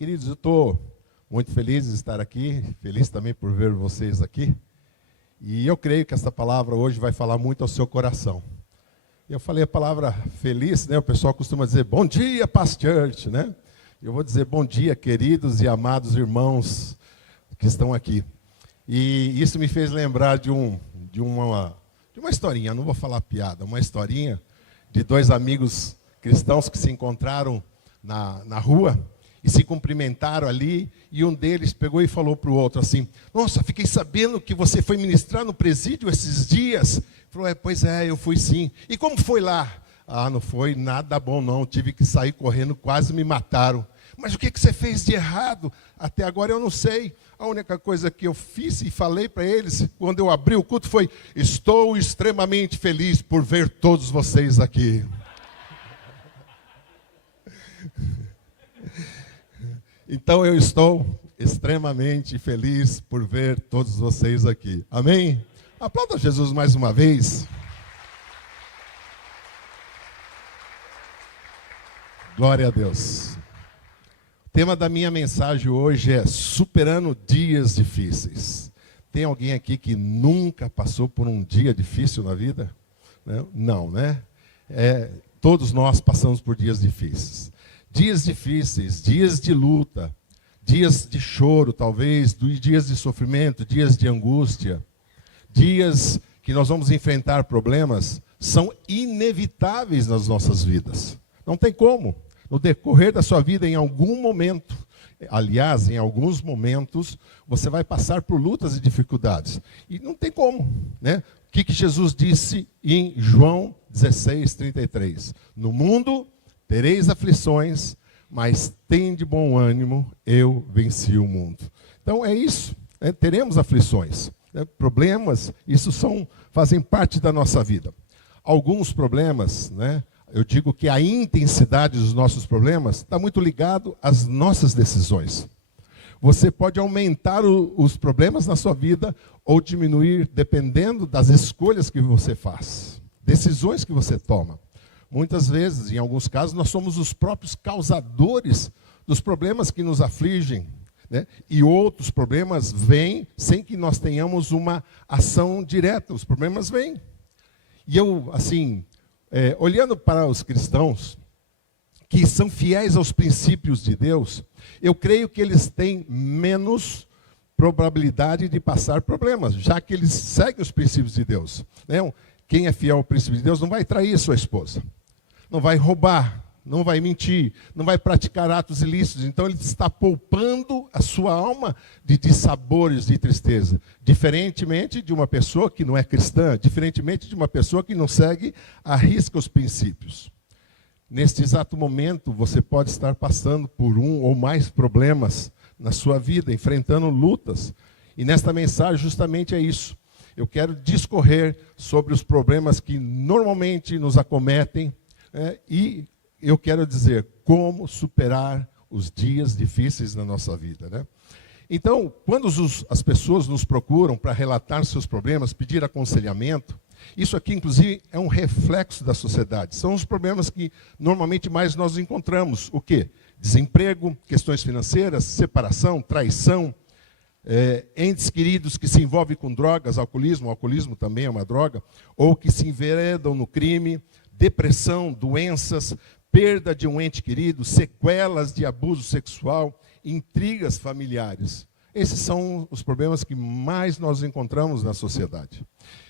Queridos, eu estou muito feliz de estar aqui, feliz também por ver vocês aqui. E eu creio que essa palavra hoje vai falar muito ao seu coração. Eu falei a palavra feliz, né? O pessoal costuma dizer, bom dia, Paz Church, né? Eu vou dizer bom dia, queridos e amados irmãos que estão aqui. E isso me fez lembrar de uma historinha, não vou falar piada, uma historinha de dois amigos cristãos que se encontraram na rua e se cumprimentaram ali, e um deles pegou e falou para o outro assim, nossa, fiquei sabendo que você foi ministrar no presídio esses dias. Ele falou, pois é, eu fui sim. E como foi lá? Ah, não foi nada bom não, tive que sair correndo, quase me mataram. Mas o que você fez de errado? Até agora eu não sei. A única coisa que eu fiz e falei para eles, quando eu abri o culto, foi, estou extremamente feliz por ver todos vocês aqui. Então eu estou extremamente feliz por ver todos vocês aqui. Amém? Aplauda Jesus mais uma vez. Glória a Deus. O tema da minha mensagem hoje é superando dias difíceis. Tem alguém aqui que nunca passou por um dia difícil na vida? Não, né? Todos nós passamos por dias difíceis. Dias difíceis, dias de luta, dias de choro, talvez, dias de sofrimento, dias de angústia, dias que nós vamos enfrentar problemas, são inevitáveis nas nossas vidas. Não tem como. No decorrer da sua vida, em algum momento, aliás, em alguns momentos, você vai passar por lutas e dificuldades. E não tem como, né? O que Jesus disse em João 16:33? No mundo tereis aflições, mas tende bom ânimo, eu venci o mundo. Então é isso, né? Teremos aflições, né? Problemas, isso fazem parte da nossa vida. Alguns problemas, né? Eu digo que a intensidade dos nossos problemas está muito ligado às nossas decisões. Você pode aumentar os problemas na sua vida ou diminuir, dependendo das escolhas que você faz, decisões que você toma. Muitas vezes, em alguns casos, nós somos os próprios causadores dos problemas que nos afligem, né? E outros problemas vêm sem que nós tenhamos uma ação direta. Os problemas vêm. E eu, assim, olhando para os cristãos que são fiéis aos princípios de Deus, eu creio que eles têm menos probabilidade de passar problemas, já que eles seguem os princípios de Deus, né? Quem é fiel ao princípio de Deus não vai trair sua esposa, não vai roubar, não vai mentir, não vai praticar atos ilícitos. Então ele está poupando a sua alma de dissabores, de tristeza. Diferentemente de uma pessoa que não é cristã, diferentemente de uma pessoa que não segue à risca os princípios. Neste exato momento, você pode estar passando por um ou mais problemas na sua vida, enfrentando lutas. E nesta mensagem justamente é isso. Eu quero discorrer sobre os problemas que normalmente nos acometem, e eu quero dizer como superar os dias difíceis na nossa vida, né? Então, quando as pessoas nos procuram para relatar seus problemas, pedir aconselhamento, isso aqui, inclusive, é um reflexo da sociedade. São os problemas que normalmente mais nós encontramos. O quê? Desemprego, questões financeiras, separação, traição, entes queridos que se envolvem com drogas, alcoolismo. O alcoolismo também é uma droga, ou que se enveredam no crime, depressão, doenças, perda de um ente querido, sequelas de abuso sexual, intrigas familiares. Esses são os problemas que mais nós encontramos na sociedade.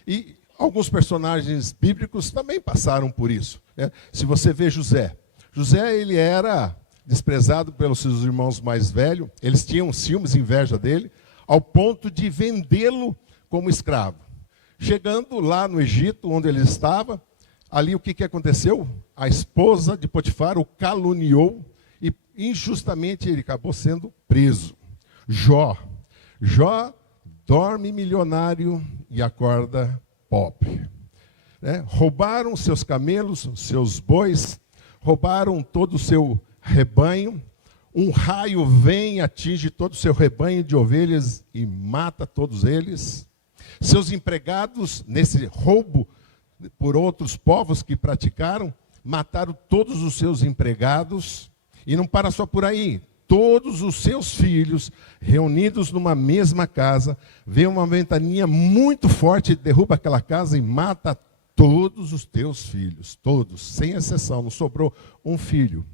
E alguns personagens bíblicos também passaram por isso, né? Se você vê José, ele era desprezado pelos seus irmãos mais velhos, eles tinham ciúmes e inveja dele, ao ponto de vendê-lo como escravo. Chegando lá no Egito, onde ele estava, ali o que aconteceu? A esposa de Potifar o caluniou e injustamente ele acabou sendo preso. Jó dorme milionário e acorda pobre, né? Roubaram seus camelos, seus bois, roubaram todo o seu rebanho. Um raio vem e atinge todo o seu rebanho de ovelhas e mata todos eles. Seus empregados, nesse roubo por outros povos que praticaram, mataram todos os seus empregados. E não para só por aí. todos os seus filhos reunidos numa mesma casa, vem uma ventania muito forte, derruba aquela casa e mata todos os teus filhos, todos, sem exceção, não sobrou um filho.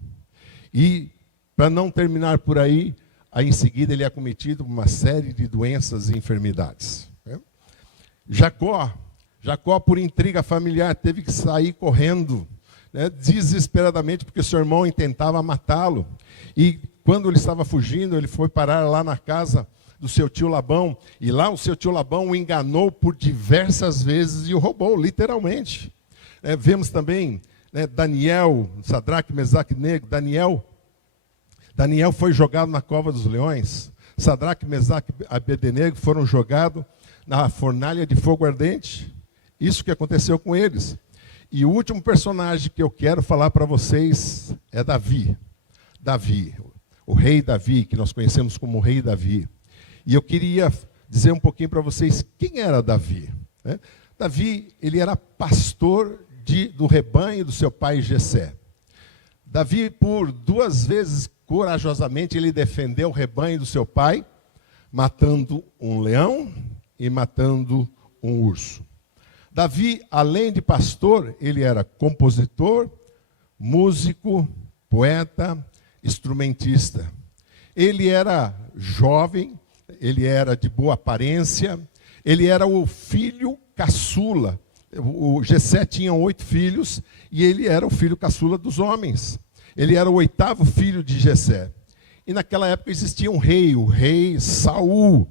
E, para não terminar por aí, em seguida ele é acometido por uma série de doenças e enfermidades. Jacó, por intriga familiar, teve que sair correndo, desesperadamente, porque seu irmão tentava matá-lo. E quando ele estava fugindo, ele foi parar lá na casa do seu tio Labão, e lá o seu tio Labão o enganou por diversas vezes e o roubou, literalmente. Vemos também Daniel, Sadraque, Mesaque e Nego, Daniel foi jogado na cova dos leões, Sadraque, Mesaque e Abednego foram jogados na fornalha de fogo ardente. Isso que aconteceu com eles. E o último personagem que eu quero falar para vocês é Davi. Davi, o rei Davi, que nós conhecemos como o rei Davi. E eu queria dizer um pouquinho para vocês quem era Davi. Davi, ele era pastor do rebanho do seu pai Jessé. Davi, por 2 vezes, corajosamente, ele defendeu o rebanho do seu pai, matando um leão e matando um urso. Davi, além de pastor, ele era compositor, músico, poeta, instrumentista. Ele era jovem, ele era de boa aparência, ele era o filho caçula. O Jessé tinha 8 filhos e ele era o filho caçula dos homens. Ele era o 8º filho de Jessé. E naquela época existia um rei, o rei Saul,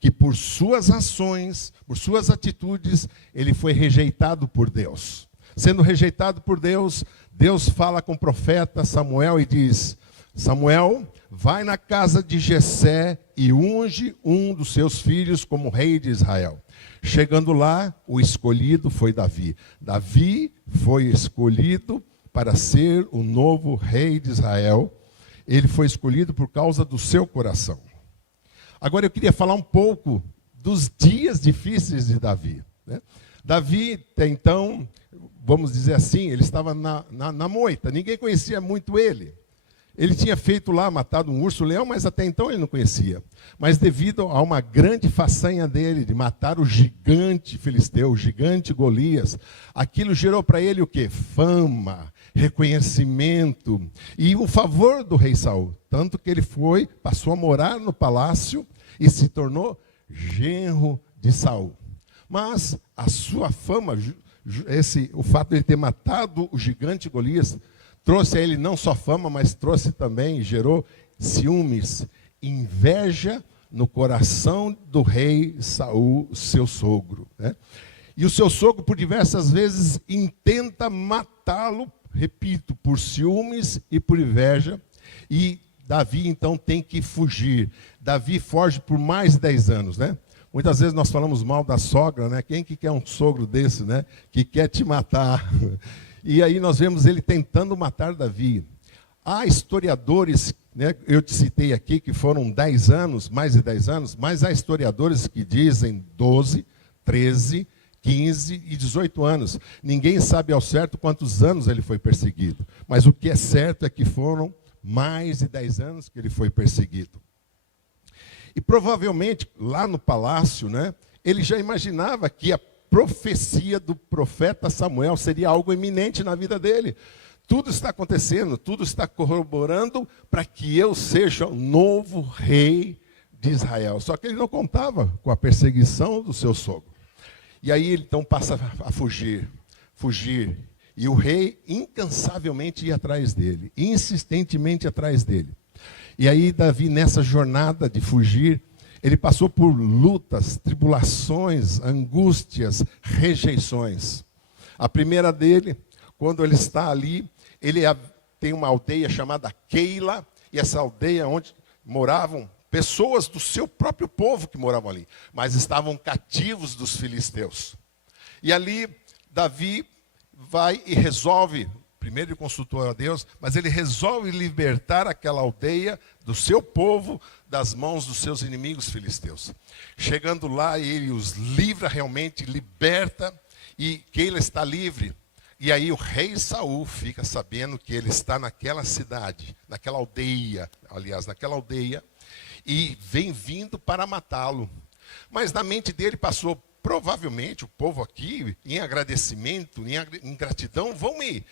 que por suas ações, por suas atitudes, ele foi rejeitado por Deus. Sendo rejeitado por Deus, Deus fala com o profeta Samuel e diz: Samuel, vai na casa de Jessé e unge um dos seus filhos como rei de Israel. Chegando lá, o escolhido foi Davi. Davi foi escolhido para ser o novo rei de Israel. Ele foi escolhido por causa do seu coração. Agora eu queria falar um pouco dos dias difíceis de Davi. Davi, até então, vamos dizer assim, ele estava na moita, ninguém conhecia muito ele. Ele tinha feito lá, matado um urso-leão, mas até então ele não conhecia. Mas devido a uma grande façanha dele, de matar o gigante filisteu, o gigante Golias, aquilo gerou para ele o quê? Fama, reconhecimento e o favor do rei Saul. Tanto que ele passou a morar no palácio e se tornou genro de Saul. Mas a sua fama, o fato de ele ter matado o gigante Golias, trouxe a ele não só fama, mas trouxe também, gerou ciúmes, inveja no coração do rei Saul, seu sogro. E o seu sogro, por diversas vezes, intenta matá-lo, repito, por ciúmes e por inveja. E Davi, então, tem que fugir. Davi foge por mais de 10 anos, Muitas vezes nós falamos mal da sogra, Quem que quer um sogro desse, Que quer te matar? E aí nós vemos ele tentando matar Davi. Há historiadores, eu te citei aqui, que foram 10 anos, mais de 10 anos, mas há historiadores que dizem 12, 13, 15 e 18 anos. Ninguém sabe ao certo quantos anos ele foi perseguido. Mas o que é certo é que foram mais de 10 anos que ele foi perseguido. E provavelmente, lá no palácio, ele já imaginava que a profecia do profeta Samuel seria algo iminente na vida dele. Tudo está acontecendo, tudo está corroborando para que eu seja o novo rei de Israel. Só que ele não contava com a perseguição do seu sogro. E aí ele então passa a fugir. E o rei incansavelmente ia atrás dele, insistentemente atrás dele. E aí Davi, nessa jornada de fugir, ele passou por lutas, tribulações, angústias, rejeições. A primeira dele, quando ele está ali, ele tem uma aldeia chamada Keila, e essa aldeia onde moravam pessoas do seu próprio povo que moravam ali, mas estavam cativos dos filisteus. E ali Davi vai e resolve, primeiro ele consultou a Deus, mas ele resolve libertar aquela aldeia do seu povo das mãos dos seus inimigos filisteus. Chegando lá, ele os livra realmente, liberta, e Keila está livre. E aí o rei Saul fica sabendo que ele está naquela cidade, naquela aldeia, e vem vindo para matá-lo. Mas na mente dele passou, provavelmente o povo aqui, em agradecimento, em gratidão, vão me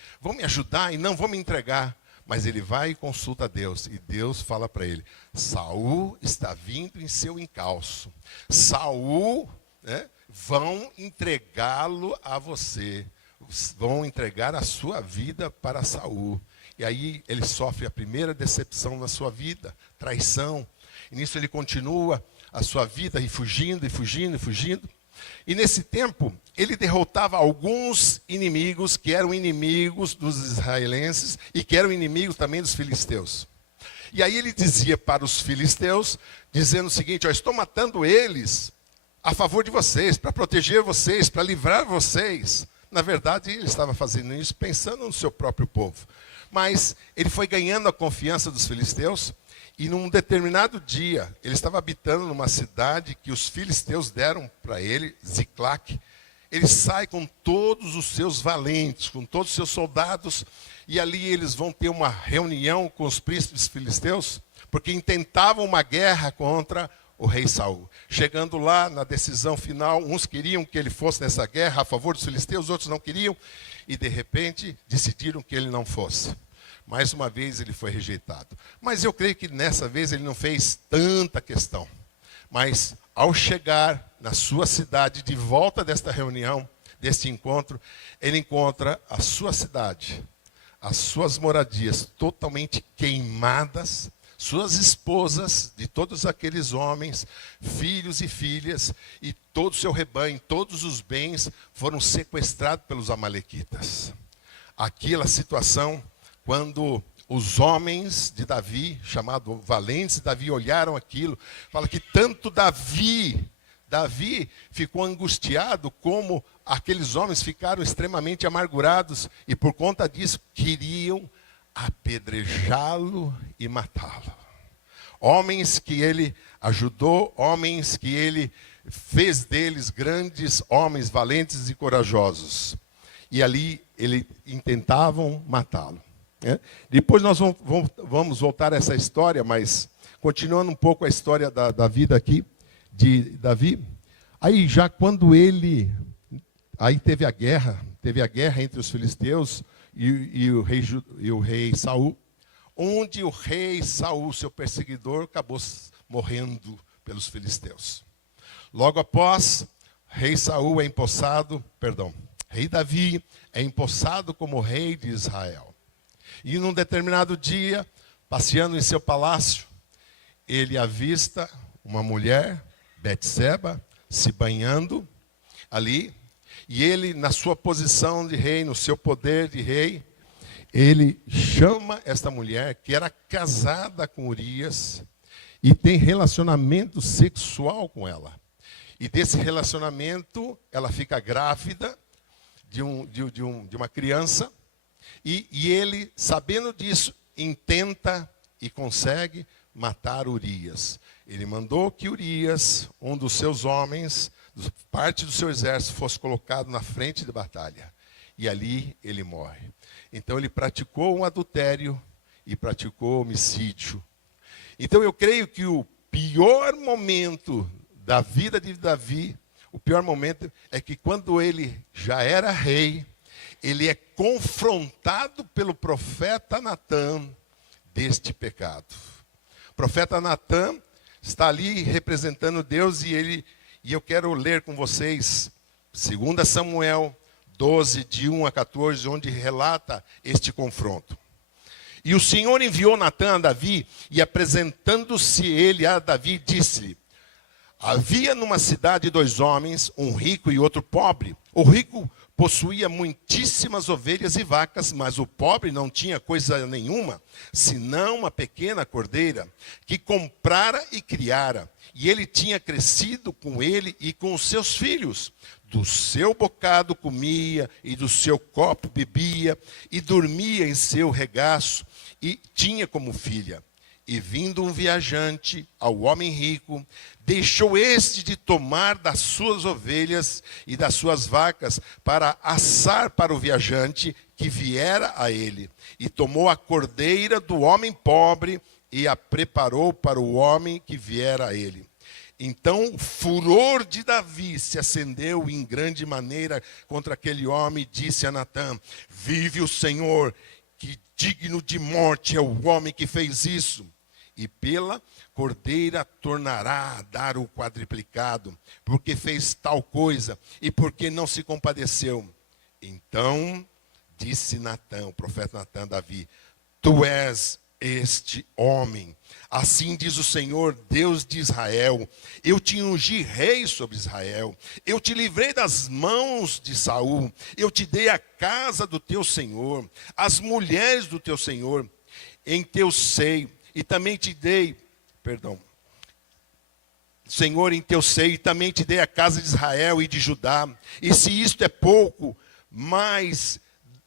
ajudar e não vão me entregar. Mas ele vai e consulta a Deus, e Deus fala para ele: Saul está vindo em seu encalço. Saul, vão entregá-lo a você. Vão entregar a sua vida para Saul. E aí ele sofre a primeira decepção na sua vida, traição. E nisso ele continua a sua vida e fugindo, e fugindo, e fugindo. E nesse tempo, ele derrotava alguns inimigos que eram inimigos dos israelenses e que eram inimigos também dos filisteus. E aí ele dizia para os filisteus, dizendo o seguinte: estou matando eles a favor de vocês, para proteger vocês, para livrar vocês. Na verdade, ele estava fazendo isso pensando no seu próprio povo. Mas ele foi ganhando a confiança dos filisteus. E num determinado dia, ele estava habitando numa cidade que os filisteus deram para ele, Ziclac. Ele sai com todos os seus valentes, com todos os seus soldados, e ali eles vão ter uma reunião com os príncipes filisteus, porque intentavam uma guerra contra o rei Saul. Chegando lá, na decisão final, uns queriam que ele fosse nessa guerra a favor dos filisteus, outros não queriam, e de repente decidiram que ele não fosse. Mais uma vez ele foi rejeitado. Mas eu creio que nessa vez ele não fez tanta questão. Mas ao chegar na sua cidade, de volta desta reunião, deste encontro, ele encontra a sua cidade, as suas moradias totalmente queimadas, suas esposas, de todos aqueles homens, filhos e filhas, e todo o seu rebanho, todos os bens foram sequestrados pelos amalequitas. Aquela situação, quando os homens de Davi, chamados valentes de Davi, olharam aquilo, fala que tanto Davi ficou angustiado, como aqueles homens ficaram extremamente amargurados, e por conta disso queriam apedrejá-lo e matá-lo. Homens que ele ajudou, homens que ele fez deles grandes homens valentes e corajosos. E ali tentavam matá-lo. Depois nós vamos voltar a essa história, mas continuando um pouco a história da vida aqui de Davi. Aí já quando aí teve a guerra entre os filisteus e o rei Saul, onde o rei Saul, seu perseguidor, acabou morrendo pelos filisteus. Logo após, rei Davi é empossado como rei de Israel. E num determinado dia, passeando em seu palácio, ele avista uma mulher, Betseba, se banhando ali. E ele, na sua posição de rei, no seu poder de rei, ele chama esta mulher, que era casada com Urias, e tem relacionamento sexual com ela. E desse relacionamento, ela fica grávida de uma criança. E ele, sabendo disso, intenta e consegue matar Urias. Ele mandou que Urias, um dos seus homens, parte do seu exército, fosse colocado na frente de batalha. E ali ele morre. Então ele praticou um adultério e praticou homicídio. Então eu creio que o pior momento da vida de Davi, o pior momento é que quando ele já era rei, ele é confrontado pelo profeta Natã deste pecado. O profeta Natã está ali representando Deus e eu quero ler com vocês 2 Samuel 12, de 1 a 14, onde relata este confronto. E o Senhor enviou Natã a Davi, e apresentando-se ele a Davi, disse-lhe: havia numa cidade 2 homens, um rico e outro pobre. O rico possuía muitíssimas ovelhas e vacas, mas o pobre não tinha coisa nenhuma, senão uma pequena cordeira, que comprara e criara. E ele tinha crescido com ele e com os seus filhos. Do seu bocado comia, e do seu copo bebia, e dormia em seu regaço, e tinha como filha. E vindo um viajante ao homem rico, deixou este de tomar das suas ovelhas e das suas vacas para assar para o viajante que viera a ele. E tomou a cordeira do homem pobre e a preparou para o homem que viera a ele. Então o furor de Davi se acendeu em grande maneira contra aquele homem e disse a Natã: vive o Senhor, que digno de morte é o homem que fez isso. E pela cordeira tornará a dar o quadriplicado, porque fez tal coisa e porque não se compadeceu. Então disse Natã, o profeta Natã a Davi: tu és este homem. Assim diz o Senhor, Deus de Israel: eu te ungi rei sobre Israel, eu te livrei das mãos de Saul, eu te dei a casa do teu Senhor, as mulheres do teu Senhor, em teu seio, e também te dei, Senhor, em teu seio, e também te dei a casa de Israel e de Judá. E se isto é pouco, mais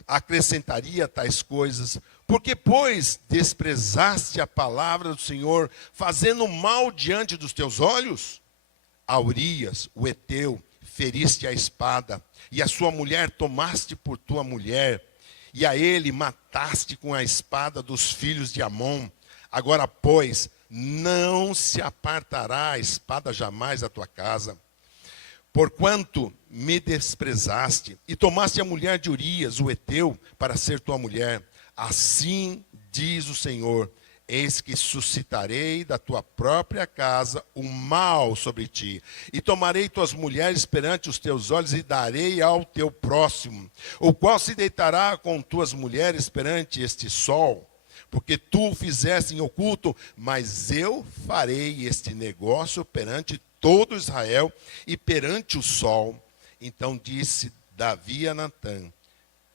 acrescentaria tais coisas. Porque, pois, desprezaste a palavra do Senhor, fazendo mal diante dos teus olhos? A Urias, o heteu, feriste a espada, e a sua mulher tomaste por tua mulher, e a ele mataste com a espada dos filhos de Amon. Agora, pois, não se apartará a espada jamais da tua casa, porquanto me desprezaste, e tomaste a mulher de Urias, o heteu, para ser tua mulher. Assim diz o Senhor: eis que suscitarei da tua própria casa o mal sobre ti, e tomarei tuas mulheres perante os teus olhos, e darei ao teu próximo, o qual se deitará com tuas mulheres perante este sol. Porque tu o fizeste em oculto, mas eu farei este negócio perante todo Israel e perante o sol. Então disse Davi a Natã: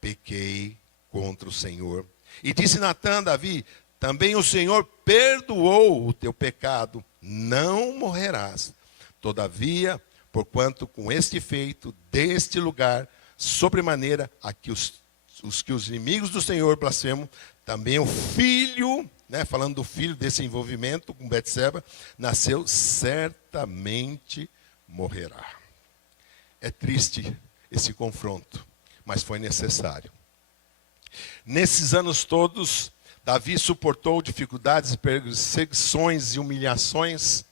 pequei contra o Senhor. E disse Natã a Davi: também o Senhor perdoou o teu pecado, não morrerás. Todavia, porquanto com este feito deste lugar, sobremaneira, aqui os inimigos do Senhor blasfemam, também o filho, falando do filho desse envolvimento com Betseba, nasceu, certamente morrerá. É triste esse confronto, mas foi necessário. Nesses anos todos, Davi suportou dificuldades, perseguições e humilhações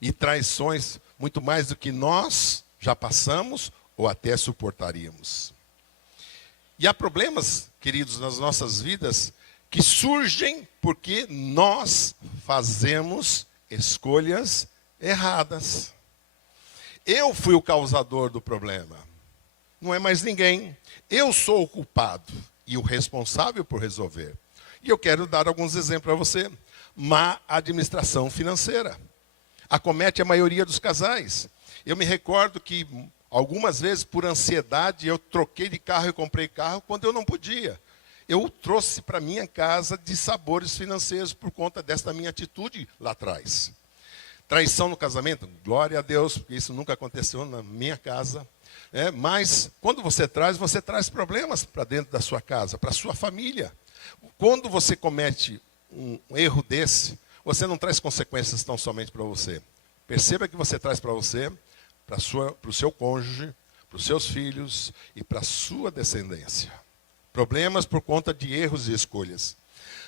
e traições, muito mais do que nós já passamos ou até suportaríamos. E há problemas, queridos, nas nossas vidas que surgem porque nós fazemos escolhas erradas. Eu fui o causador do problema, não é mais ninguém. Eu sou o culpado e o responsável por resolver. E eu quero dar alguns exemplos para você. Má administração financeira acomete a maioria dos casais. Eu me recordo que algumas vezes, por ansiedade, eu troquei de carro e comprei carro quando eu não podia. Eu trouxe para minha casa dissabores financeiros por conta desta minha atitude lá atrás. Traição no casamento? Glória a Deus, porque isso nunca aconteceu na minha casa. Mas quando você traz problemas para dentro da sua casa, para a sua família. Quando você comete um erro desse, você não traz consequências tão somente para você. Perceba que você traz para você, para o seu cônjuge, para os seus filhos e para a sua descendência. Problemas por conta de erros e escolhas.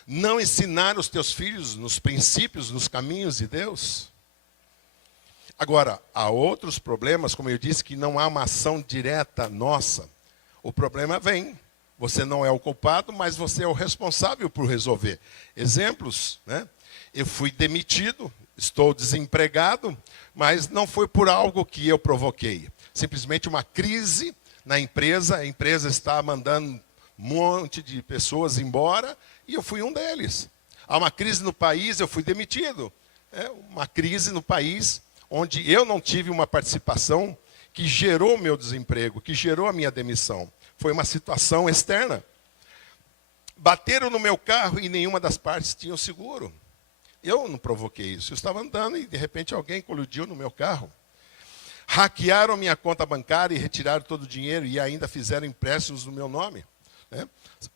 Não ensinar os teus filhos nos princípios, nos caminhos de Deus. Agora, há outros problemas, como eu disse, que não há uma ação direta nossa. O problema vem. Você não é o culpado, mas você é o responsável por resolver. Exemplos, Eu fui demitido, estou desempregado, mas não foi por algo que eu provoquei. Simplesmente uma crise na empresa, a empresa está mandando um monte de pessoas embora e eu fui um deles. Há uma crise no país, eu fui demitido. Uma crise no país onde eu não tive uma participação que gerou o meu desemprego, que gerou a minha demissão. Foi uma situação externa. Bateram no meu carro e nenhuma das partes tinha o seguro. Eu não provoquei isso. Eu estava andando e de repente alguém colidiu no meu carro. Hackearam minha conta bancária e retiraram todo o dinheiro e ainda fizeram empréstimos no meu nome.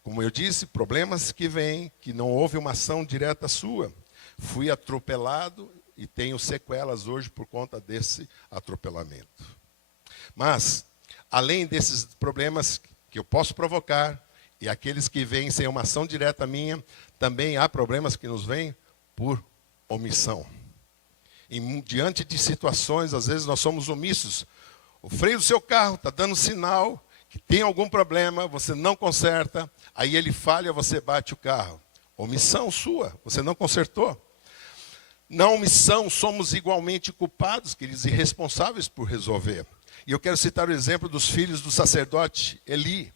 Como eu disse, problemas que vêm, que não houve uma ação direta sua. Fui atropelado e tenho sequelas hoje por conta desse atropelamento. Mas, além desses problemas que eu posso provocar, e aqueles que vêm sem uma ação direta minha, também há problemas que nos vêm por omissão. Diante de situações, às vezes nós somos omissos. O freio do seu carro está dando sinal que tem algum problema, você não conserta, aí ele falha, você bate o carro. Omissão sua, você não consertou. Na omissão, somos igualmente culpados, queridos, e responsáveis por resolver. E eu quero citar o exemplo dos filhos do sacerdote Eli,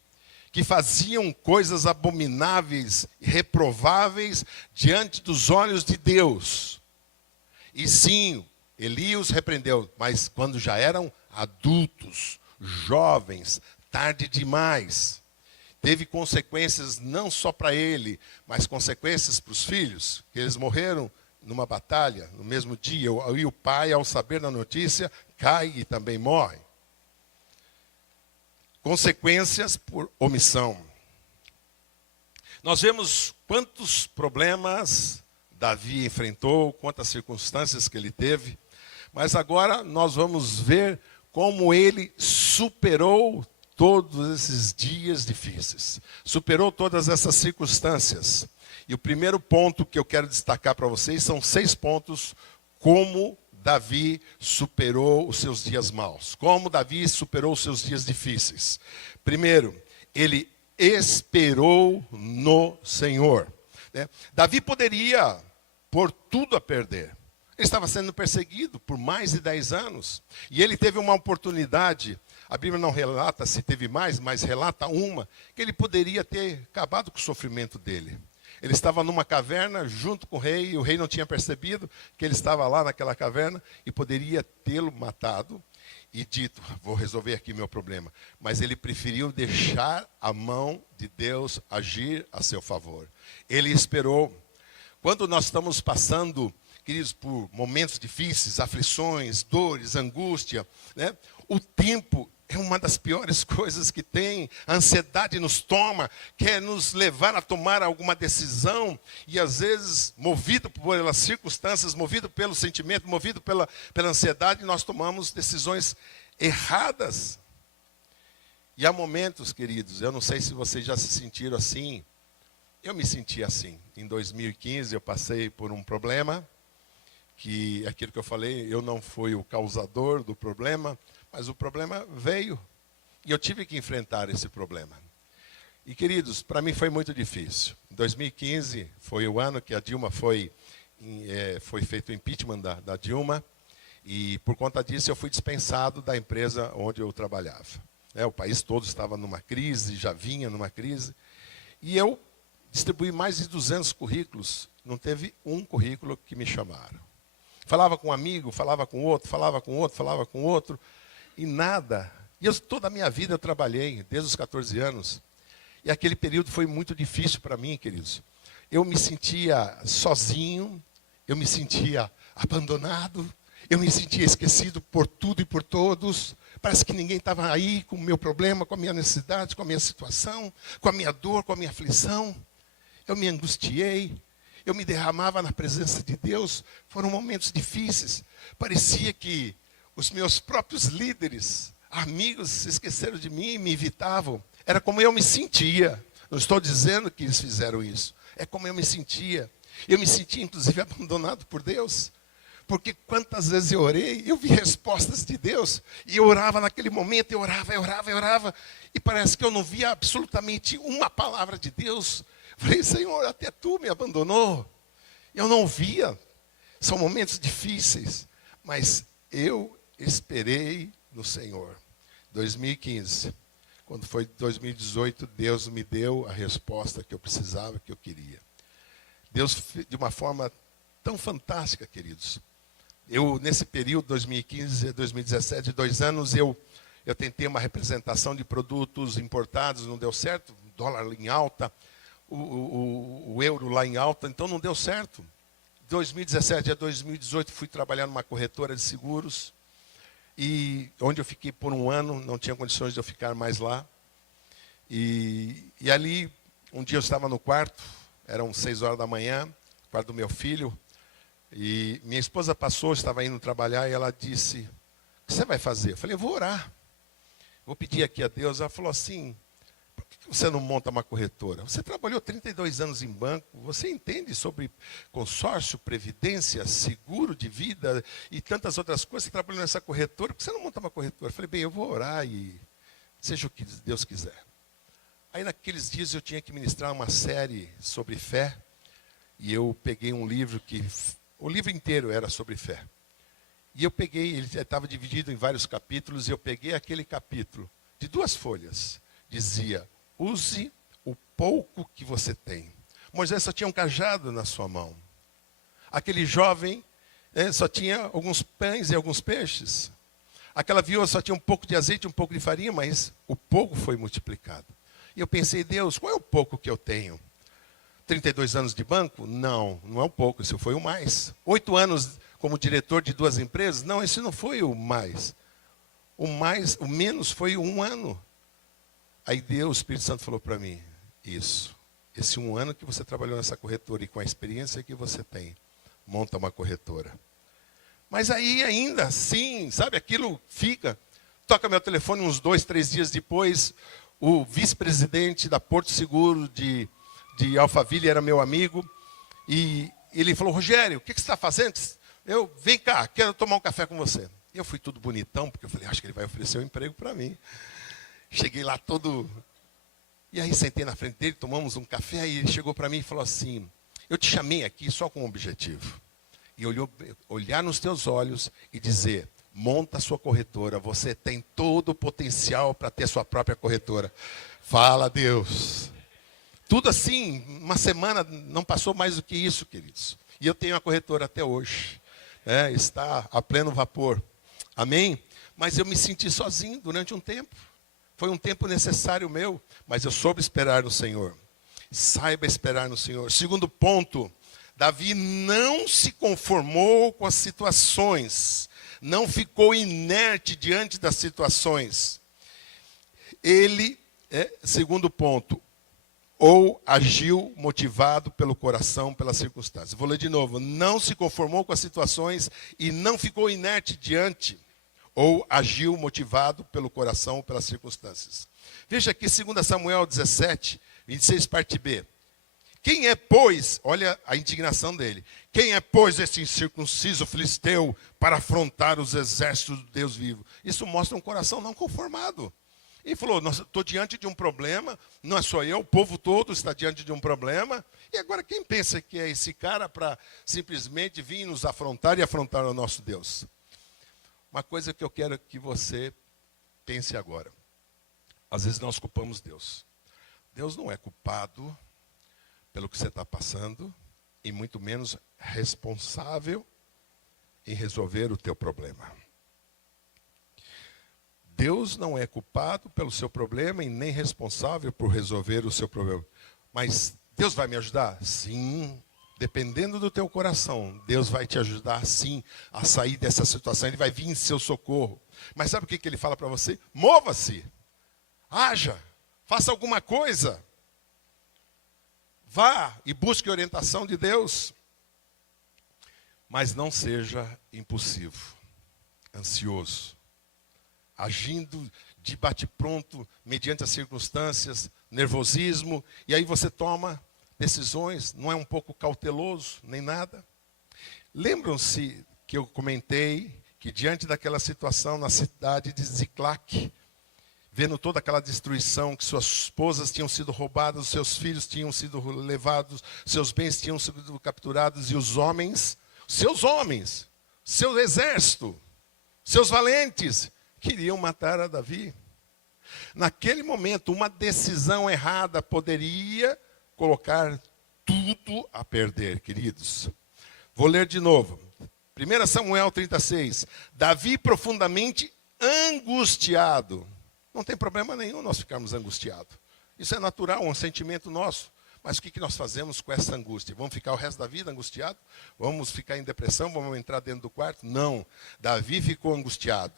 que faziam coisas abomináveis e reprováveis diante dos olhos de Deus. E sim, Eli os repreendeu, mas quando já eram adultos, jovens, tarde demais. Teve consequências não só para ele, mas consequências para os filhos, que eles morreram numa batalha no mesmo dia, e o pai, ao saber da notícia, cai e também morre. Consequências por omissão. Nós vemos quantos problemas Davi enfrentou, quantas circunstâncias que ele teve, mas agora nós vamos ver como ele superou todos esses dias difíceis, superou todas essas circunstâncias. E o primeiro ponto que eu quero destacar para vocês são 6 pontos como Davi superou os seus dias maus. Como Davi superou os seus dias difíceis. Primeiro, ele esperou no Senhor. Davi poderia pôr tudo a perder. Ele estava sendo perseguido por mais de 10 anos. E ele teve uma oportunidade, a Bíblia não relata se teve mais, mas relata uma, que ele poderia ter acabado com o sofrimento dele. Ele estava numa caverna junto com o rei, e o rei não tinha percebido que ele estava lá naquela caverna e poderia tê-lo matado e dito, vou resolver aqui meu problema. Mas ele preferiu deixar a mão de Deus agir a seu favor. Ele esperou. Quando nós estamos passando, queridos, por momentos difíceis, aflições, dores, angústia, né? O tempo é uma das piores coisas que tem. A ansiedade nos toma, quer nos levar a tomar alguma decisão. E às vezes, movido pelas circunstâncias, movido pelo sentimento, movido pela ansiedade, nós tomamos decisões erradas. E há momentos, queridos, eu não sei se vocês já se sentiram assim. Eu me senti assim. Em 2015 eu passei por um problema, que aquilo que eu falei, eu não fui o causador do problema, mas o problema veio e eu tive que enfrentar esse problema. E, queridos, para mim foi muito difícil. Em 2015 foi o ano que a Dilma foi feito o impeachment da Dilma, e por conta disso eu fui dispensado da empresa onde eu trabalhava. O país todo estava numa crise, já vinha numa crise, e eu distribuí mais de 200 currículos, não teve um currículo que me chamaram. Falava com um amigo, falava com outro, falava com outro, falava com outro, e nada. E toda a minha vida eu trabalhei, desde os 14 anos. E aquele período foi muito difícil para mim, queridos. Eu me sentia sozinho, eu me sentia abandonado, eu me sentia esquecido por tudo e por todos. Parece que ninguém estava aí com o meu problema, com a minha necessidade, com a minha situação, com a minha dor, com a minha aflição. Eu me angustiei, eu me derramava na presença de Deus. Foram momentos difíceis. Parecia que os meus próprios líderes, amigos, se esqueceram de mim e me evitavam. Era como eu me sentia. Não estou dizendo que eles fizeram isso. É como eu me sentia. Eu me sentia, inclusive, abandonado por Deus. Porque quantas vezes eu orei, eu vi respostas de Deus. E eu orava naquele momento, eu orava. E parece que eu não via absolutamente uma palavra de Deus. Falei, Senhor, até Tu me abandonou. Eu não via. São momentos difíceis. Mas eu esperei no Senhor. 2015. Quando foi 2018, Deus me deu a resposta que eu precisava, que eu queria. Deus, de uma forma tão fantástica, queridos. Eu, nesse período, 2015 a 2017, 2 anos, eu tentei uma representação de produtos importados, não deu certo. O dólar em alta, o euro lá em alta, então não deu certo. 2017 a 2018, fui trabalhar numa corretora de seguros, e onde eu fiquei por 1 ano, não tinha condições de eu ficar mais lá. E ali, um dia eu estava no quarto, eram 6 horas da manhã, quarto do meu filho, E minha esposa passou, estava indo trabalhar, e ela disse, o que você vai fazer? Eu falei, eu vou orar. Vou pedir aqui a Deus. Ela falou assim, por que você não monta uma corretora? Você trabalhou 32 anos em banco, você entende sobre consórcio, previdência, seguro de vida e tantas outras coisas. Você trabalhou nessa corretora, por que você não monta uma corretora? Eu falei, bem, eu vou orar e seja o que Deus quiser. Aí naqueles dias eu tinha que ministrar uma série sobre fé, e eu peguei um livro que, o livro inteiro era sobre fé. E eu peguei, ele estava dividido em vários capítulos, e eu peguei aquele capítulo de 2 folhas. Dizia, use o pouco que você tem. Moisés só tinha um cajado na sua mão. Aquele jovem só tinha alguns pães e alguns peixes. Aquela viúva só tinha um pouco de azeite, um pouco de farinha, mas o pouco foi multiplicado. E eu pensei, Deus, qual é o pouco que eu tenho? 32 anos de banco? Não, não é o pouco, isso foi o mais. 8 anos como diretor de 2 empresas? Não, esse não foi o mais. O menos foi 1 ano. Aí Deus, o Espírito Santo falou para mim, isso, esse 1 ano que você trabalhou nessa corretora e com a experiência que você tem, monta uma corretora. Mas aí ainda assim, sabe, aquilo fica. Toca meu telefone uns 2, 3 dias depois, o vice-presidente da Porto Seguro de Alphaville era meu amigo, e ele falou, Rogério, o que você está fazendo? Vem cá, quero tomar um café com você. E eu fui tudo bonitão, porque eu falei, acho que ele vai oferecer um emprego para mim. Cheguei lá todo... E aí sentei na frente dele, tomamos um café, e ele chegou para mim e falou assim, eu te chamei aqui só com um objetivo. E olhar nos teus olhos e dizer, monta a sua corretora, você tem todo o potencial para ter sua própria corretora. Fala, Deus. Tudo assim, uma semana, não passou mais do que isso, queridos. E eu tenho a corretora até hoje. Está a pleno vapor. Amém? Mas eu me senti sozinho durante um tempo. Foi um tempo necessário meu, mas eu soube esperar no Senhor. Saiba esperar no Senhor. Segundo ponto, Davi não se conformou com as situações. Não ficou inerte diante das situações. Ele, segundo ponto, ou agiu motivado pelo coração, pelas circunstâncias. Vou ler de novo. Não se conformou com as situações e não ficou inerte diante. Ou agiu motivado pelo coração, pelas circunstâncias. Veja aqui 2 Samuel 17, 26, parte B. Quem é, pois, olha a indignação dele. Quem é, pois, esse incircunciso filisteu para afrontar os exércitos do Deus vivo? Isso mostra um coração não conformado. Ele falou, estou diante de um problema, não é só eu, o povo todo está diante de um problema. E agora quem pensa que é esse cara para simplesmente vir nos afrontar e afrontar o nosso Deus? Uma coisa que eu quero que você pense agora. Às vezes nós culpamos Deus. Deus não é culpado pelo que você está passando, e muito menos responsável em resolver o teu problema. Deus não é culpado pelo seu problema e nem responsável por resolver o seu problema. Mas Deus vai me ajudar? Sim. Dependendo do teu coração, Deus vai te ajudar sim a sair dessa situação. Ele vai vir em seu socorro. Mas sabe o que ele fala para você? Mova-se. Haja. Faça alguma coisa. Vá e busque orientação de Deus. Mas não seja impulsivo, ansioso, agindo de bate-pronto, mediante as circunstâncias, nervosismo, e aí você toma decisões, não é um pouco cauteloso, nem nada. Lembram-se que eu comentei que diante daquela situação na cidade de Ziclac, vendo toda aquela destruição, que suas esposas tinham sido roubadas, seus filhos tinham sido levados, seus bens tinham sido capturados, e os homens, seu exército, seus valentes, queriam matar a Davi. Naquele momento, uma decisão errada poderia colocar tudo a perder, queridos. Vou ler de novo. 1 Samuel 36. Davi profundamente angustiado. Não tem problema nenhum nós ficarmos angustiados. Isso é natural, um sentimento nosso. Mas o que nós fazemos com essa angústia? Vamos ficar o resto da vida angustiado? Vamos ficar em depressão? Vamos entrar dentro do quarto? Não. Davi ficou angustiado.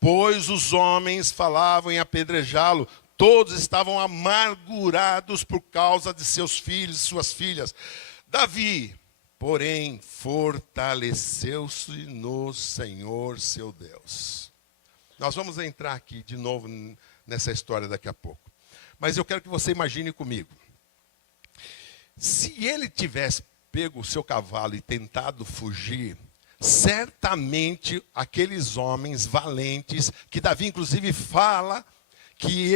Pois os homens falavam em apedrejá-lo. Todos estavam amargurados por causa de seus filhos e suas filhas. Davi, porém fortaleceu-se no Senhor seu Deus. Nós vamos entrar aqui de novo nessa história daqui a pouco. Mas eu quero que você imagine comigo. Se ele tivesse pego o seu cavalo e tentado fugir, certamente aqueles homens valentes, que Davi inclusive fala que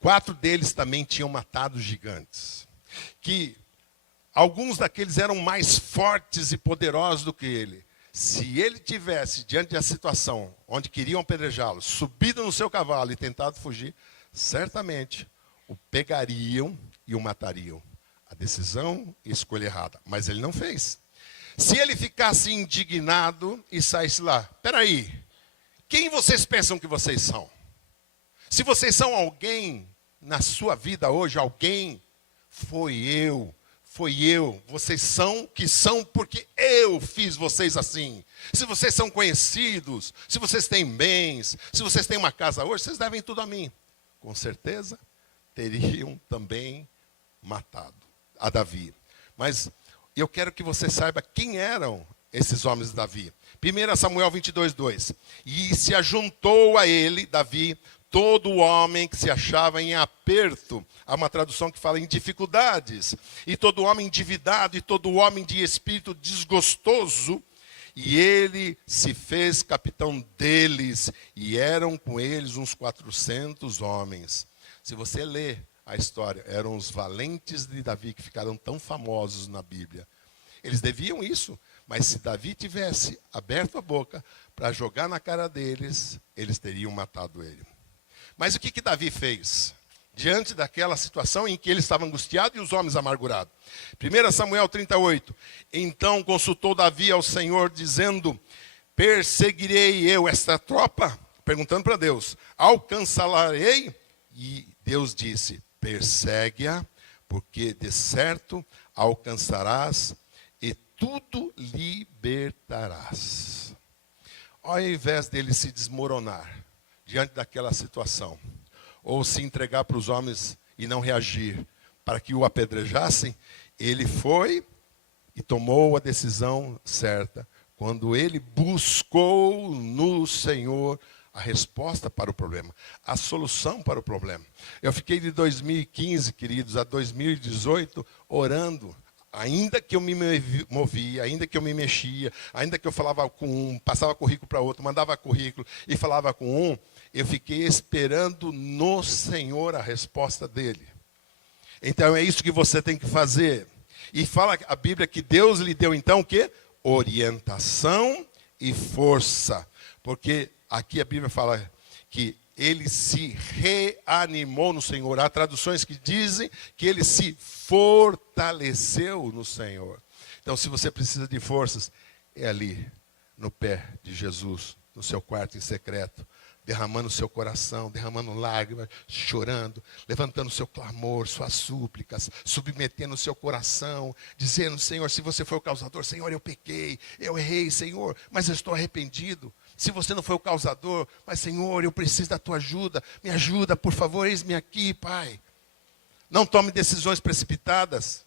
4 deles também tinham matado gigantes. Que alguns daqueles eram mais fortes e poderosos do que ele. Se ele tivesse, diante da situação onde queriam apedrejá-lo, subido no seu cavalo e tentado fugir, certamente o pegariam e o matariam. A decisão e a escolha errada. Mas ele não fez. Se ele ficasse indignado e saísse lá, peraí, quem vocês pensam que vocês são? Se vocês são alguém na sua vida hoje, alguém, foi eu. Vocês são que são porque eu fiz vocês assim. Se vocês são conhecidos, se vocês têm bens, se vocês têm uma casa hoje, vocês devem tudo a mim. Com certeza, teriam também matado a Davi. Mas eu quero que você saiba quem eram esses homens de Davi. 1 Samuel 22:2. E se ajuntou a ele, Davi, todo homem que se achava em aperto. Há uma tradução que fala em dificuldades. E todo homem endividado, e todo homem de espírito desgostoso. E ele se fez capitão deles. E eram com eles uns 400 homens. Se você ler a história, eram os valentes de Davi que ficaram tão famosos na Bíblia. Eles deviam isso. Mas se Davi tivesse aberto a boca para jogar na cara deles, eles teriam matado ele. Mas o que Davi fez? Diante daquela situação em que ele estava angustiado e os homens amargurados. 1 Samuel 38. Então consultou Davi ao Senhor, dizendo, perseguirei eu esta tropa? Perguntando para Deus, alcançá-la-ei? E Deus disse, persegue-a, porque de certo alcançarás e tudo libertarás. Ao invés dele se desmoronar diante daquela situação, ou se entregar para os homens e não reagir para que o apedrejassem, ele foi e tomou a decisão certa, quando ele buscou no Senhor a resposta para o problema, a solução para o problema. Eu fiquei de 2015, queridos, a 2018, orando. Ainda que eu me movia, ainda que eu me mexia, ainda que eu falava com um, passava currículo para outro, mandava currículo e falava com um, eu fiquei esperando no Senhor a resposta dele. Então é isso que você tem que fazer. E fala a Bíblia que Deus lhe deu então o quê? Orientação e força. Porque aqui a Bíblia fala que ele se reanimou no Senhor. Há traduções que dizem que ele se fortaleceu no Senhor. Então, se você precisa de forças, é ali, no pé de Jesus, no seu quarto em secreto, derramando o seu coração, derramando lágrimas, chorando, levantando o seu clamor, suas súplicas, submetendo o seu coração, dizendo, Senhor, se você foi o causador, Senhor, eu pequei, eu errei, Senhor, mas eu estou arrependido. Se você não foi o causador, mas Senhor, eu preciso da tua ajuda, me ajuda, por favor, eis-me aqui, Pai. Não tome decisões precipitadas.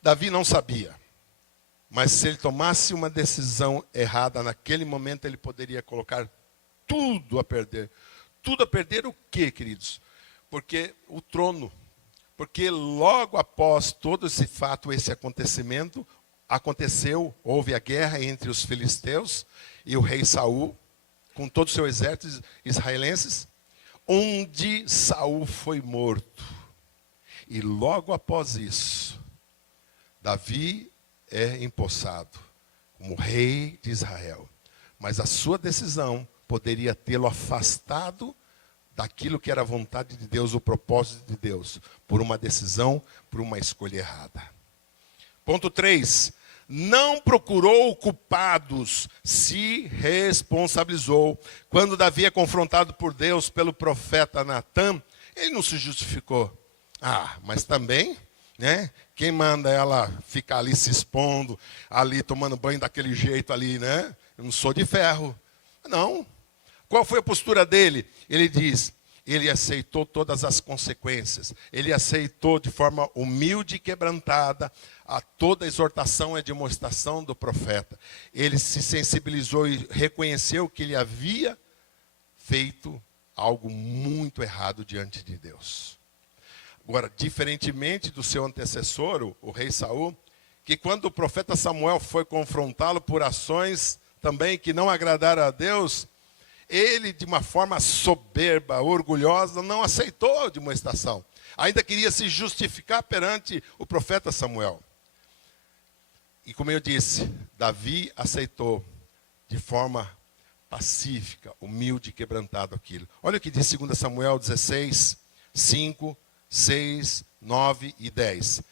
Davi não sabia, mas se ele tomasse uma decisão errada, naquele momento ele poderia colocar tudo a perder. Tudo a perder o quê, queridos? Porque o trono, porque logo após todo esse fato, esse acontecimento, aconteceu, houve a guerra entre os filisteus e o rei Saul, com todo o seu exército israelenses, onde Saul foi morto. E logo após isso, Davi é empossado como rei de Israel. Mas a sua decisão poderia tê-lo afastado daquilo que era a vontade de Deus, o propósito de Deus, por uma decisão, por uma escolha errada. Ponto 3. Não procurou culpados, se responsabilizou. Quando Davi é confrontado por Deus pelo profeta Natã, ele não se justificou. Mas também, né? Quem manda ela ficar ali se expondo, ali tomando banho daquele jeito ali, né? Eu não sou de ferro. Não. Qual foi a postura dele? Ele diz, ele aceitou todas as consequências. Ele aceitou de forma humilde e quebrantada a toda a exortação e demonstração do profeta. Ele se sensibilizou e reconheceu que ele havia feito algo muito errado diante de Deus. Agora, diferentemente do seu antecessor, o rei Saul, que quando o profeta Samuel foi confrontá-lo por ações também que não agradaram a Deus, ele, de uma forma soberba, orgulhosa, não aceitou a demonstração. Ainda queria se justificar perante o profeta Samuel. E como eu disse, Davi aceitou de forma pacífica, humilde e quebrantado aquilo. Olha o que diz 2 Samuel 16, 5, 6, 9 e 10.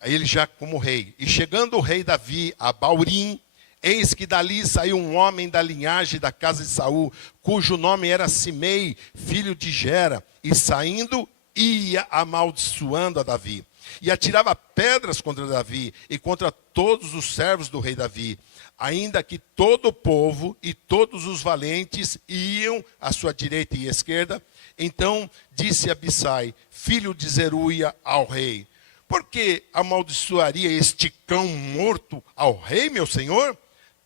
Aí ele já como rei. E chegando o rei Davi a Baurim, eis que dali saiu um homem da linhagem da casa de Saul, cujo nome era Simei, filho de Gera, e saindo ia amaldiçoando a Davi. E atirava pedras contra Davi e contra todos os servos do rei Davi, ainda que todo o povo e todos os valentes iam à sua direita e esquerda. Então disse Abissai, filho de Zeruia, ao rei: por que amaldiçoaria este cão morto ao rei, meu senhor?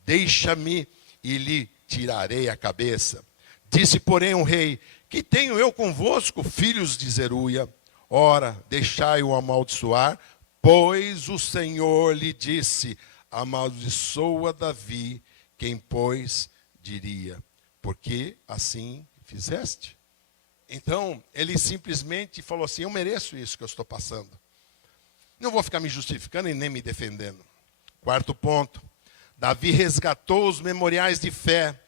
Deixa-me e lhe tirarei a cabeça. Disse, porém, o rei: que tenho eu convosco, filhos de Zeruia? Ora, deixai-o amaldiçoar, pois o Senhor lhe disse: amaldiçoa Davi, quem, pois, diria, porque assim fizeste? Então, ele simplesmente falou assim: eu mereço isso que eu estou passando. Não vou ficar me justificando e nem me defendendo. Quarto ponto. Davi resgatou os memoriais de fé.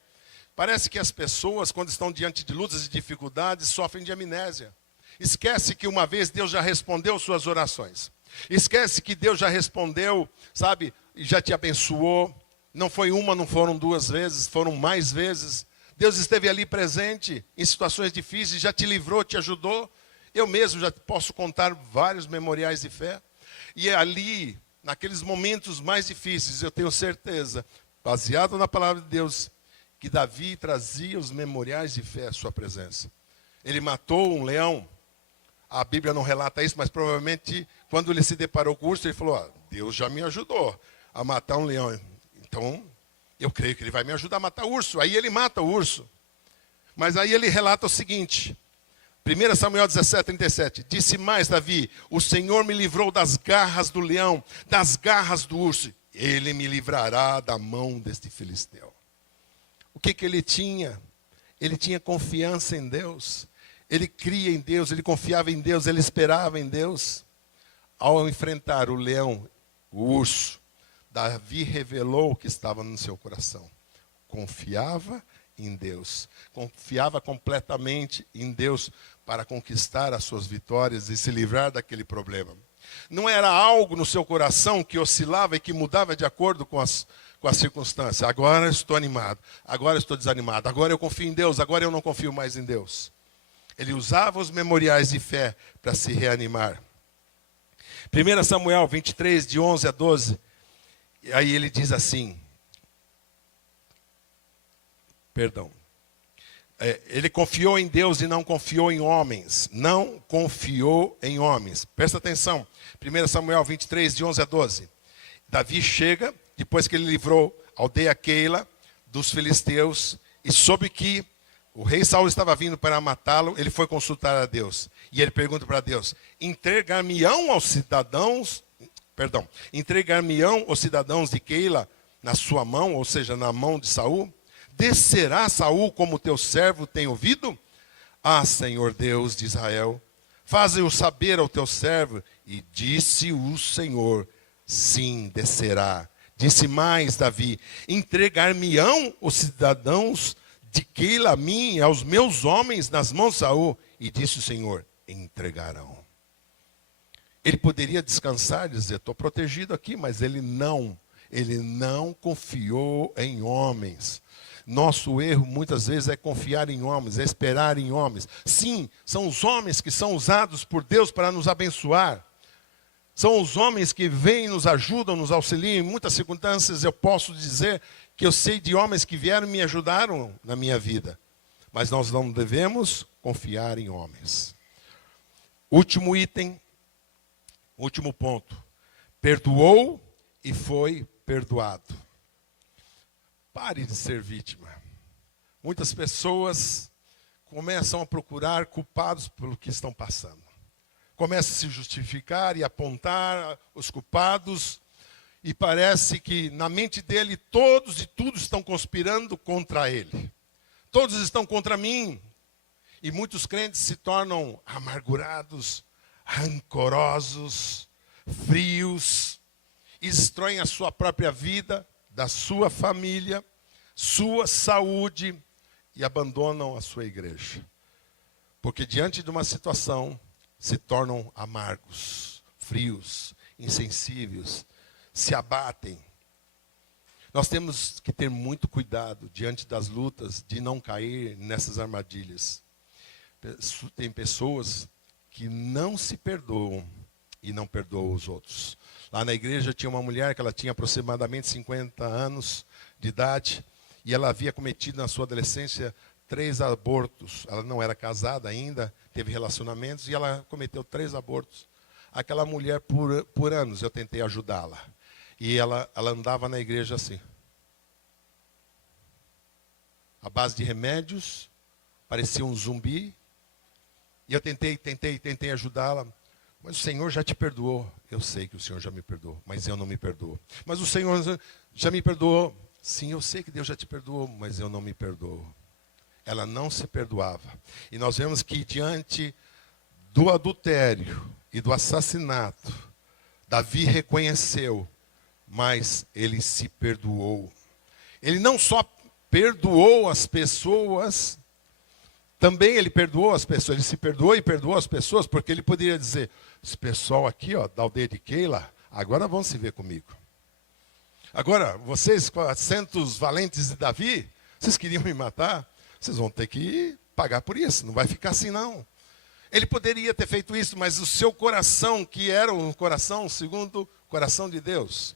Parece que as pessoas, quando estão diante de lutas e dificuldades, sofrem de amnésia. Esquece que uma vez Deus já respondeu suas orações. Esquece que Deus já respondeu, sabe, e já te abençoou. Não foi uma, não foram duas vezes, foram mais vezes. Deus esteve ali presente em situações difíceis, já te livrou, te ajudou. Eu mesmo já posso contar vários memoriais de fé. E ali, naqueles momentos mais difíceis, eu tenho certeza, baseado na palavra de Deus, que Davi trazia os memoriais de fé à sua presença. Ele matou um leão. A Bíblia não relata isso, mas provavelmente quando ele se deparou com o urso, ele falou: Deus já me ajudou a matar um leão. Então, eu creio que ele vai me ajudar a matar o urso. Aí ele mata o urso. Mas aí ele relata o seguinte, 1 Samuel 17, 37. Disse mais Davi: o Senhor me livrou das garras do leão, das garras do urso. Ele me livrará da mão deste filisteu. O que ele tinha? Ele tinha confiança em Deus. Ele cria em Deus, ele confiava em Deus, ele esperava em Deus. Ao enfrentar o leão, o urso, Davi revelou o que estava no seu coração. Confiava em Deus. Confiava completamente em Deus para conquistar as suas vitórias e se livrar daquele problema. Não era algo no seu coração que oscilava e que mudava de acordo com as circunstâncias. Agora eu estou animado, agora eu estou desanimado, agora eu confio em Deus, agora eu não confio mais em Deus. Ele usava os memoriais de fé para se reanimar. 1 Samuel 23, de 11 a 12. E aí ele diz assim. Ele confiou em Deus e não confiou em homens. Não confiou em homens. Presta atenção. 1 Samuel 23, de 11 a 12. Davi chega, depois que ele livrou a aldeia Keila dos filisteus, e soube que o rei Saul estava vindo para matá-lo, ele foi consultar a Deus. E ele pergunta para Deus: entregar-me-ão os cidadãos de Keila na sua mão, ou seja, na mão de Saul? Descerá Saul como teu servo tem ouvido? Ah, Senhor Deus de Israel, faze-o saber ao teu servo. E disse o Senhor: sim, descerá. Disse mais Davi: entregar-me-ão os cidadãos de Keila a mim e aos meus homens nas mãos de Saul? E disse o Senhor: entregarão. Ele poderia descansar e dizer: estou protegido aqui, mas ele não confiou em homens. Nosso erro muitas vezes é confiar em homens, é esperar em homens. Sim, são os homens que são usados por Deus para nos abençoar. São os homens que vêm, nos ajudam, nos auxiliam. Em muitas circunstâncias eu posso dizer que eu sei de homens que vieram e me ajudaram na minha vida. mas nós não devemos confiar em homens. Último item, último ponto. Perdoou e foi perdoado. Pare de ser vítima. Muitas pessoas começam a procurar culpados pelo que estão passando. Começam a se justificar e apontar os culpados. E parece que na mente dele todos e tudo estão conspirando contra ele. Todos estão contra mim. E muitos crentes se tornam amargurados, rancorosos, frios, e destroem a sua própria vida, da sua família, sua saúde, e abandonam a sua igreja. Porque diante de uma situação, se tornam amargos, frios, insensíveis, se abatem. Nós temos que ter muito cuidado diante das lutas, de não cair nessas armadilhas. Tem pessoas que não se perdoam e não perdoam os outros. Lá na igreja tinha uma mulher que ela tinha aproximadamente 50 anos de idade e ela havia cometido na sua adolescência 3 abortos. Ela não era casada ainda, teve relacionamentos e ela cometeu 3 abortos. Aquela mulher, por anos, eu tentei ajudá-la. E ela andava na igreja assim. À base de remédios, parecia um zumbi. E eu tentei ajudá-la. Mas o Senhor já te perdoou. Eu sei que o Senhor já me perdoou, mas eu não me perdoo. Mas o Senhor já me perdoou. Sim, eu sei que Deus já te perdoou, mas eu não me perdoo. Ela não se perdoava. E nós vemos que diante do adultério e do assassinato, Davi reconheceu, mas ele se perdoou. Ele não só perdoou as pessoas, também ele perdoou as pessoas. Ele se perdoou e perdoou as pessoas, porque ele poderia dizer, esse pessoal aqui, ó, da aldeia de Keila, agora vão se ver comigo. Agora, vocês, 400 valentes de Davi, vocês queriam me matar? Vocês vão ter que pagar por isso, não vai ficar assim não. Ele poderia ter feito isso, mas o seu coração, que era um coração segundo o coração de Deus,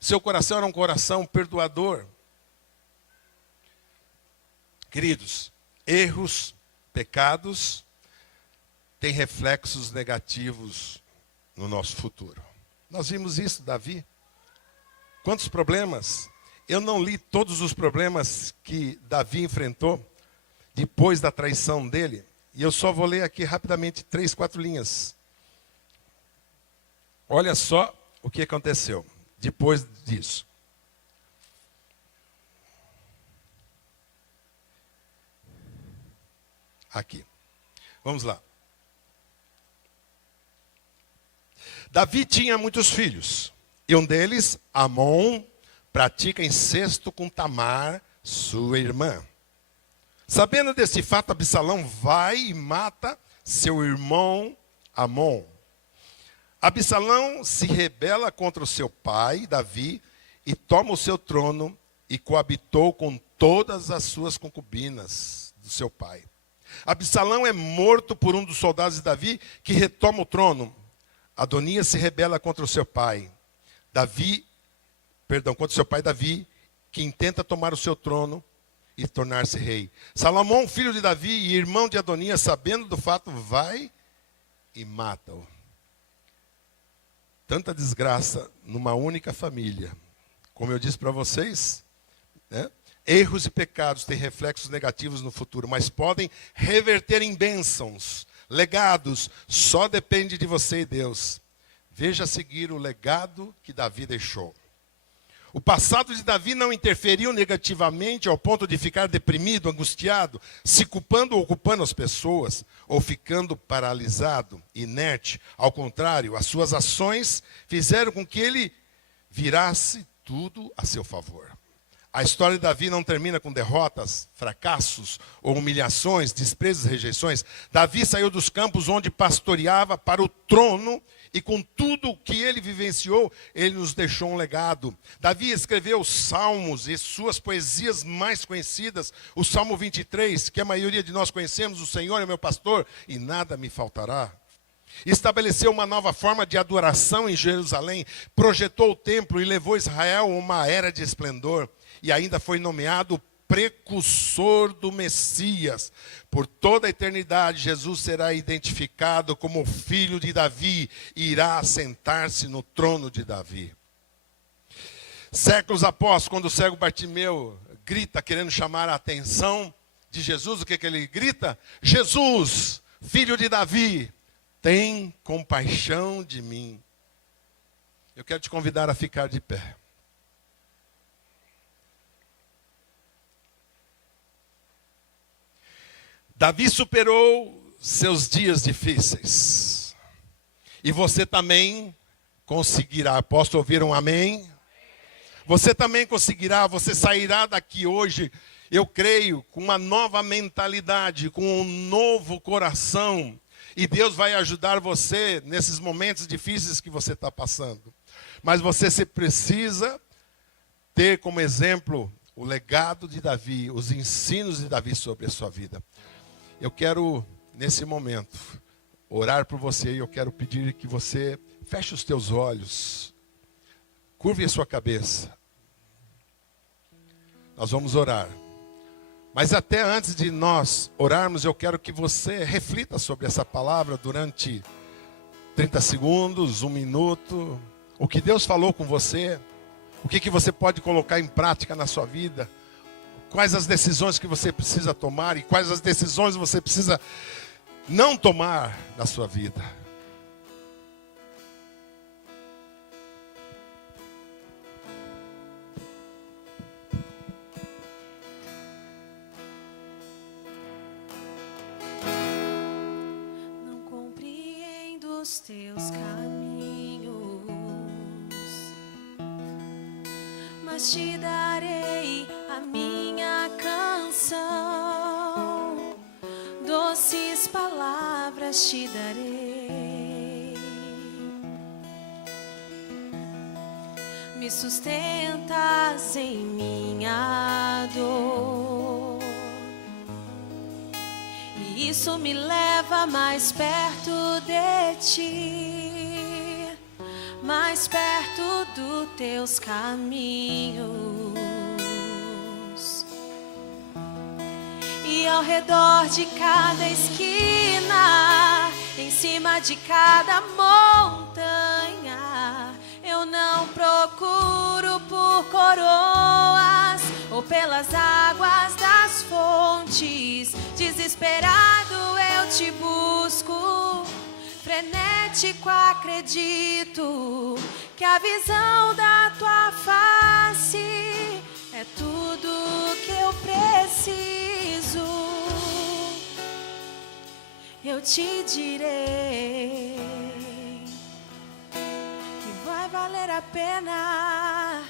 seu coração era um coração perdoador. Queridos, erros, pecados, têm reflexos negativos no nosso futuro. Nós vimos isso, Davi. Quantos problemas? Eu não li todos os problemas que Davi enfrentou depois da traição dele. E eu só vou ler aqui rapidamente 3, 4 linhas. Olha só o que aconteceu depois disso. Aqui. Vamos lá. Davi tinha muitos filhos. E um deles, Amon, pratica incesto com Tamar, sua irmã. Sabendo desse fato, Absalão vai e mata seu irmão Amon. Absalão se rebela contra o seu pai, Davi, e toma o seu trono e coabitou com todas as suas concubinas do seu pai. Absalão é morto por um dos soldados de Davi, que retoma o trono. Adonias se rebela contra o seu pai. Contra o seu pai Davi, que intenta tomar o seu trono e tornar-se rei. Salomão, filho de Davi e irmão de Adonias, sabendo do fato, vai e mata-o. Tanta desgraça numa única família. Como eu disse para vocês, né? Erros e pecados têm reflexos negativos no futuro, mas podem reverter em bênçãos, legados. Só depende de você e Deus. Veja a seguir o legado que Davi deixou. O passado de Davi não interferiu negativamente ao ponto de ficar deprimido, angustiado, se culpando ou culpando as pessoas, ou ficando paralisado, inerte. Ao contrário, as suas ações fizeram com que ele virasse tudo a seu favor. A história de Davi não termina com derrotas, fracassos ou humilhações, desprezos e rejeições. Davi saiu dos campos onde pastoreava para o trono e com tudo que ele vivenciou, ele nos deixou um legado. Davi escreveu salmos e suas poesias mais conhecidas, o Salmo 23, que a maioria de nós conhecemos, o Senhor é meu pastor e nada me faltará. Estabeleceu uma nova forma de adoração em Jerusalém, projetou o templo e levou Israel a uma era de esplendor. E ainda foi nomeado precursor do Messias. Por toda a eternidade, Jesus será identificado como filho de Davi e irá assentar-se no trono de Davi. Séculos após, quando o cego Bartimeu grita querendo chamar a atenção de Jesus, o que ele grita? Jesus, filho de Davi, tem compaixão de mim. Eu quero te convidar a ficar de pé. Davi superou seus dias difíceis. E você também conseguirá. Posso ouvir um amém? Você também conseguirá, você sairá daqui hoje, eu creio, com uma nova mentalidade, com um novo coração. E Deus vai ajudar você nesses momentos difíceis que você está passando. Mas você precisa ter como exemplo o legado de Davi, os ensinos de Davi sobre a sua vida. Eu quero, nesse momento, orar por você e eu quero pedir que você feche os teus olhos, curve a sua cabeça. Nós vamos orar. Mas até antes de nós orarmos, eu quero que você reflita sobre essa palavra durante 30 segundos, 1 minuto. O que Deus falou com você, o que você pode colocar em prática na sua vida. Quais as decisões que você precisa tomar e quais as decisões você precisa não tomar na sua vida. Não compreendo os teus caminhos, mas te darei a minha canção, doces palavras te darei. Me sustentas em minha dor, e isso me leva mais perto de ti, mais perto dos teus caminhos. E ao redor de cada esquina, em cima de cada montanha, eu não procuro por coroas ou pelas águas das fontes. Desesperado eu te busco, frenético acredito que a visão da tua face é tudo que eu preciso. Eu te direi que vai valer a pena,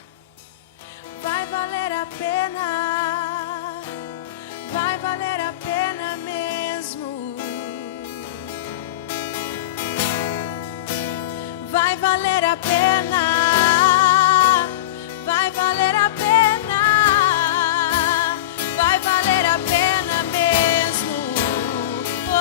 vai valer a pena, vai valer a pena mesmo. Vai valer a pena, vai valer a pena, vai valer a pena mesmo. Oh,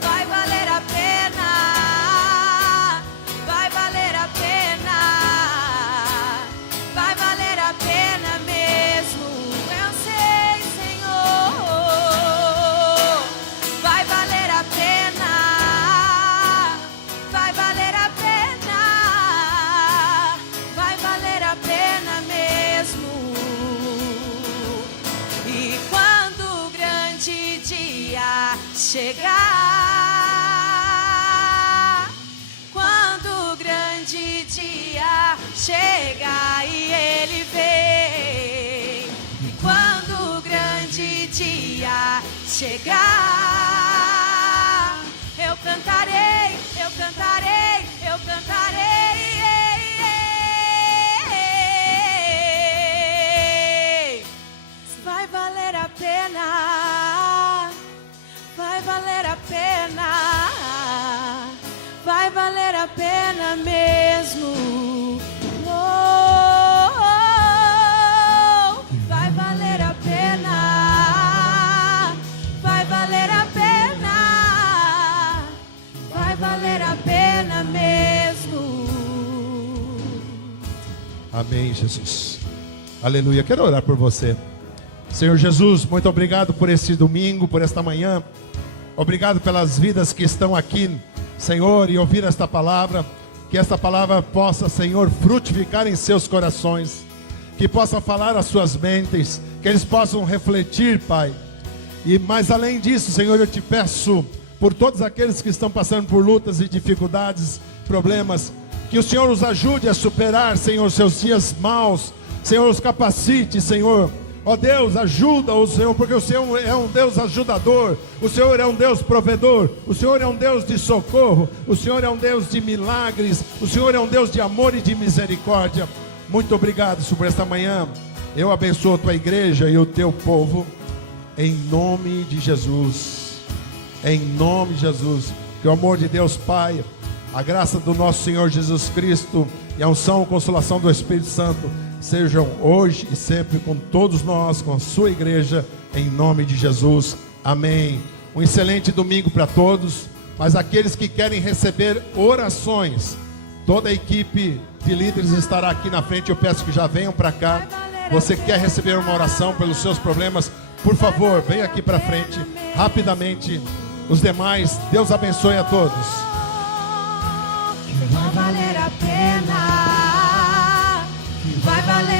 vai valer a pena, vai valer a pena, vai valer a pena mesmo. Eu sei, Senhor, vai valer a pena. Vai valer a pena mesmo. E quando o grande dia chegar, quando o grande dia chegar e ele vem, e quando o grande dia chegar, eu cantarei, eu cantarei, eu cantarei. Vai valer a pena, vai valer a pena, vai valer a pena mesmo. Oh, vai valer a pena, vai valer a pena, vai valer a pena mesmo. Amém, Jesus. Aleluia. Quero orar por você. Senhor Jesus, muito obrigado por esse domingo, por esta manhã. Obrigado pelas vidas que estão aqui, Senhor, e ouvir esta palavra. Que esta palavra possa, Senhor, frutificar em seus corações. Que possa falar às suas mentes. Que eles possam refletir, Pai. E mais além disso, Senhor, eu te peço por todos aqueles que estão passando por lutas e dificuldades, problemas, que o Senhor os ajude a superar, Senhor, seus dias maus. Senhor, os capacite, Senhor. Ó Deus, ajuda-os, Senhor, porque o Senhor é um Deus ajudador. O Senhor é um Deus provedor. O Senhor é um Deus de socorro. O Senhor é um Deus de milagres. O Senhor é um Deus de amor e de misericórdia. Muito obrigado, Senhor, por esta manhã. Eu abençoo a tua igreja e o teu povo, em nome de Jesus. Em nome de Jesus. Que o amor de Deus Pai, a graça do nosso Senhor Jesus Cristo e a unção e consolação do Espírito Santo sejam hoje e sempre com todos nós, com a sua igreja, em nome de Jesus. Amém. Um excelente domingo para todos. Mas aqueles que querem receber orações, toda a equipe de líderes estará aqui na frente. Eu peço que já venham para cá. Você quer receber uma oração pelos seus problemas, por favor, venha aqui para frente rapidamente. Os demais, Deus abençoe a todos. Vai valer a pena. Vai valer